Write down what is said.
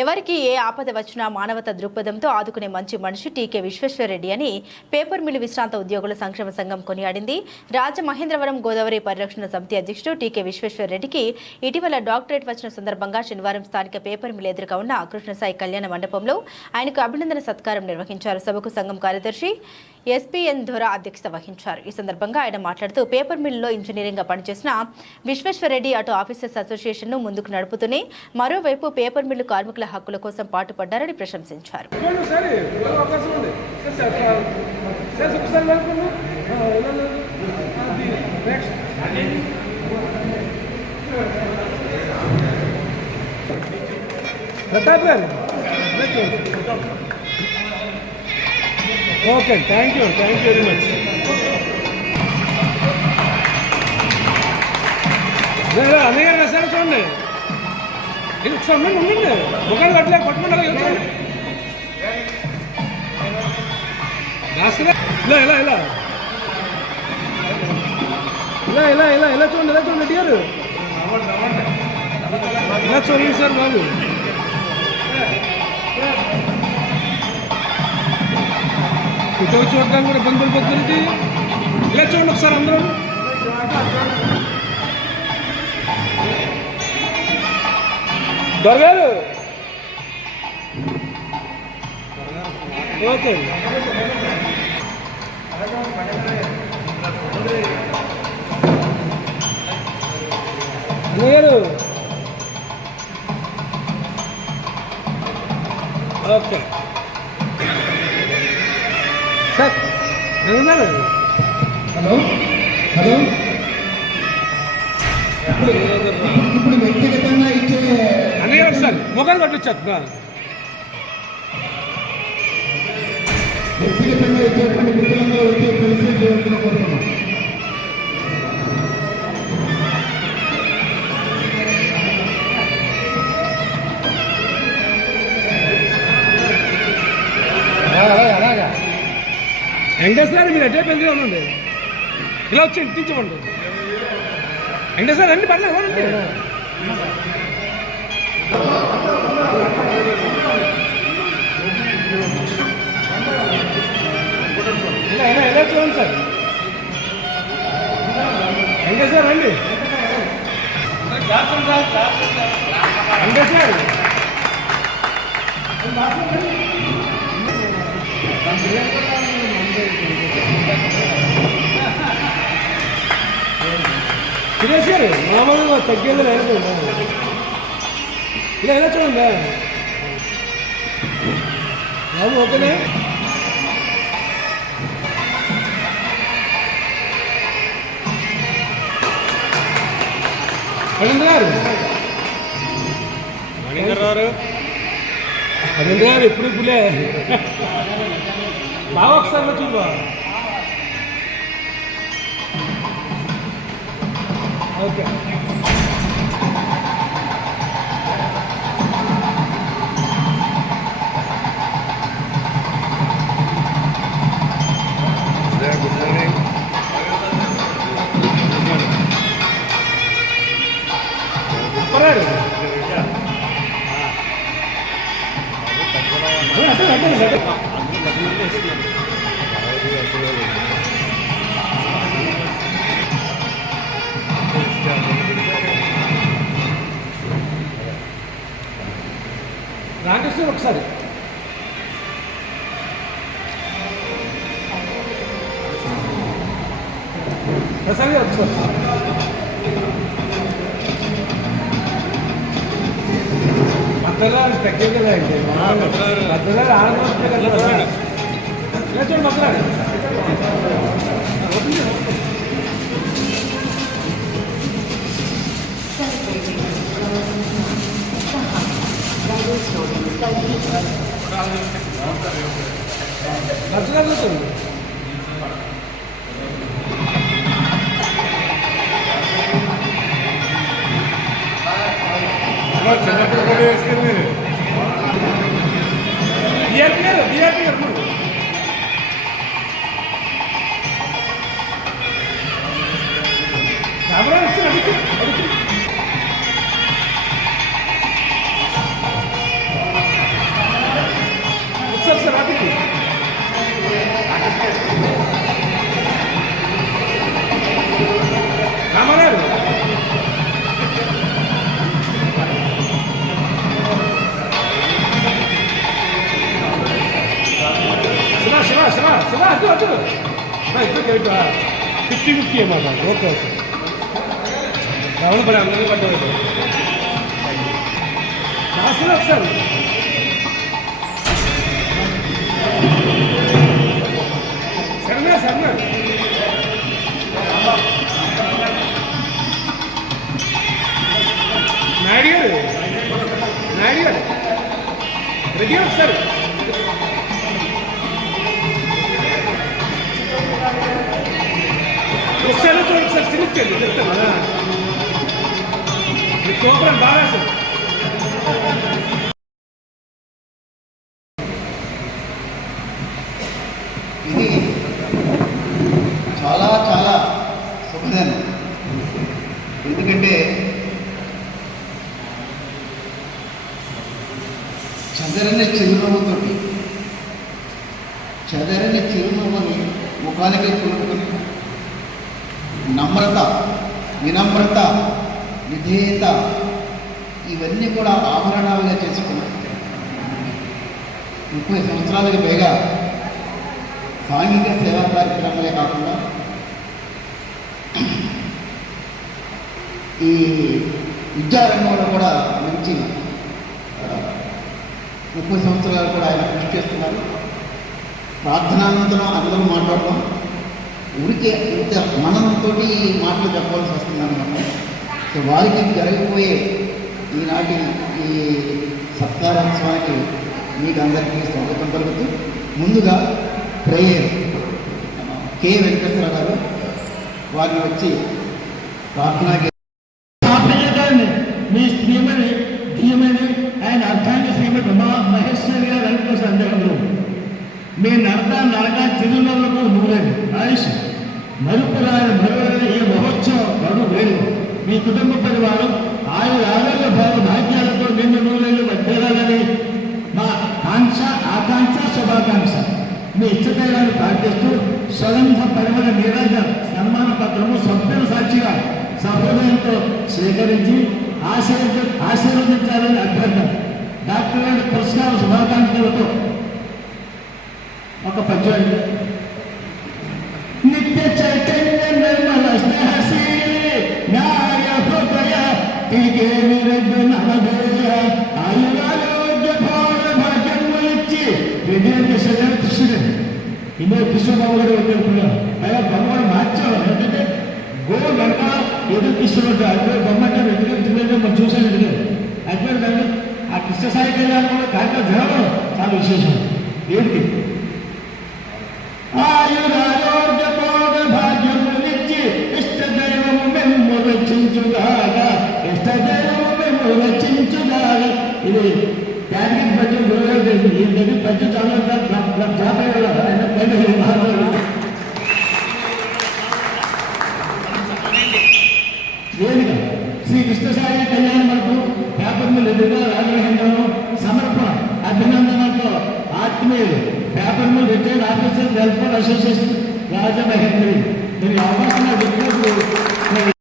ఎవరికి ఏ ఆపద వచ్చినా మానవతా దృక్పథంతో ఆదుకునే మంచి మనిషి టీకే విశ్వేశ్వరరెడ్డి అని పేపర్ మిల్లు విశ్రాంత ఉద్యోగుల సంక్షేమ సంఘం కొనియాడింది. రాజమహేంద్రవరం గోదావరి పరిరక్షణ సమితి అధ్యక్షుడు టీకే విశ్వేశ్వరరెడ్డికి ఇటీవల డాక్టరేట్ వచ్చిన సందర్భంగా శనివారం స్థానిక పేపర్ మిల్ ఎదురుగా ఉన్న కృష్ణసాయి కళ్యాణ మండపంలో ఆయనకు అభినందన సత్కారం నిర్వహించారు. సభకు సంఘం కార్యదర్శి ఎస్పీఎన్ ధోరా అధ్యక్షత వహించారు. ఈ సందర్భంగా ఆయన మాట్లాడుతూ పేపర్ మిల్లో ఇంజనీరింగ్గా పనిచేసిన విశ్వేశ్వరరెడ్డి అటు ఆఫీసర్స్ అసోసియేషన్ను ముందుకు నడుపుతూనే మరోవైపు పేపర్ మిల్లు కార్మికుల హక్కుల కోసం పాటుపడ్డారని ప్రశంసించారు. Okay, thank you very much. అన్నయ్య గారు సరే చూడండి, ఇది ఒకసారి ఉండండి, ముఖాలు కట్టలే పట్టుకుంటారా చూడండి. ఇలా ఇలా ఇలా ఇలా ఇలా ఇలా ఇలా చూడండి, ఇలా చూడండి గారు, ఇలా చూడండి సార్ బాబు. ఫోటో చూడడానికి కూడా ఇబ్బంది పడిపోతుంది. ఇలా చూడండి ఒకసారి అందరూ. దొరగారు ఓకే గారు ఓకే సార్. హలో హలో, ఇప్పుడు వ్యక్తిగతంగా ఇచ్చే అన్నయ్య సార్ మొగలు పట్టించా వ్యక్తిగతంగా ఇచ్చేటువంటి మిత్రులందరూ వచ్చి పరిస్థితి చేయవలసిన కోరుతున్నాం. అలాగా వెంకటేశ్వర మీరు అడ్డే పెద్దగా ఉండండి, ఇలా వచ్చి ఎక్కించమండి. వెంకటేశ్వర రండి, పర్లేదు ఇవ్వండి. ఇలా ఇలా ఇలా చూడండి సార్. వెంకటేశ్వర రండి, వెంకటేశ్వర తినేసారు మామూలుగా తగ్గేది లేదు. ఇలా ఎలా చూడండి బాబు, ఓకేనే. రవీంద్ర గారు రవీంద్ర గారు ఎప్పుడు ఇప్పుడే బాగా ఒకసారి చూడు. Okay good morning. రామకృష్ణ ఒకసారి ఒకసారి వచ్చి మద్దరాలు తగ్గే కదా అంటే మద్దరాలు ఆడవచ్చు కదా. ఇలా చూడండి మద్దరాలు మద్దరాలు చిన్నప్పుడు కూడా వేసుకుని బిఆర్పీ ఎప్పుడు కెమెరా వచ్చి అడుగు అటు అటు ఇద్దరు కేటా 50-50 అన్నమాట. ఓకే ఓకే అవును మరి అందరికీ పట్టలేదు రాస్తున్నా ఒకసారి సరేనా సరేనా నాయుడు గారు రెడీ ఒకసారి ఒకసారి ఒకసారి చినిచ్చండి చెప్తాను కదా సూపర్ బాగా సార్ ఇది చాలా చాలా శుభదినం. ఎందుకంటే చెదరని చిరునవ్వుని ముఖానికి పులుపుకుని నమ్రత, వినమ్రత, విధేయత ఇవన్నీ కూడా ఆభరణాలుగా చేసుకున్నాం. 30 సంవత్సరాలకు పైగా సాంఘిక సేవా కార్యక్రమాలే కాకుండా ఈ విద్యారంగంలో కూడా మంచి 30 సంవత్సరాలు కూడా ఆయన కృషి చేస్తున్నారు. ప్రార్థనానంతరం అందరూ మాట్లాడడం ఊరికే ఇంత మననంతో మాటలు చెప్పాల్సి వస్తుందన్నమాట. సో వారికి జరగబోయే ఈనాటి ఈ సత్కారోత్సవానికి మీకు అందరికీ స్వాగతం పలుకుతూ ముందుగా ప్రేయర్ కె వెంకటేశ్వర గారు వారిని వచ్చి ప్రార్థనా మీ శ్రీమణి ధీమని ఆయన అర్థాన్ని శ్రీమతి ఉమా మహేశ్వరి గారు అనుకో సందేహంలో మీ నడక చిరునవ్వులకు నూరండి ఆయుష్ మరుపురాని మరువని ఈ మహోత్సవం బడు వేరు. మీ కుటుంబ పరివారం ఆరోగ్య భాగ్యాలతో నిన్ను నూనెలు వర్ధిల్లాలని మా ఆకాంక్ష శుభాకాంక్ష మీ ఇష్టదైవాన్ని ప్రార్థిస్తూ స్వగంధ పరిమళ నీరాజన సన్మాన పత్రము సభ్యుల సాక్షిగా సహృదయంతో స్వీకరించి ఆశీర్వదించాలని అభ్యర్థన. డాక్టర్ గారి పురస్కార శుభాకాంక్షలతో ఒక పద్యం. నిత్య చైతన్య నిర్మల స్నేహశీలి న్యాయ హృదయ టీకే నిరగ్న నవదేయ ఆయురారోగ్య భోగ భాగ్యములిచ్చి కృష్ణుడు ఇదే కృష్ణబాబు గారు చెప్పారు. అయ్యా బొమ్మను మార్చాలి. ఎందుకంటే గో గంట ఏదో కృష్ణుడు అక్కడ బొమ్మ అంటే వ్యక్తిగత మనం చూసాను. అక్కడ కానీ ఆ కృష్ణ సాయి కళ్యాణంలో కార్యక్రమం జరగడం చాలా విశేషం. ఏంటి ఆయురారోగ్య భోగ భాగ్యములిచ్చి ఇష్టదైవము మేము రచించుగాగా ఇది క్యాటగిరీ పద్యం గురుగారు ఈ దగ్గర పద్యం చాలా జాతర వేదిక శ్రీ కృష్ణసాయి కళ్యాణ మనకు పేపర్ మిల్ ఎదురుగా రాజమహేంద్రను సమర్పణ అభినందనతో ఆత్మీయులు paper mill retired officer welfare association Rajamahendri. మీరు అవకాశం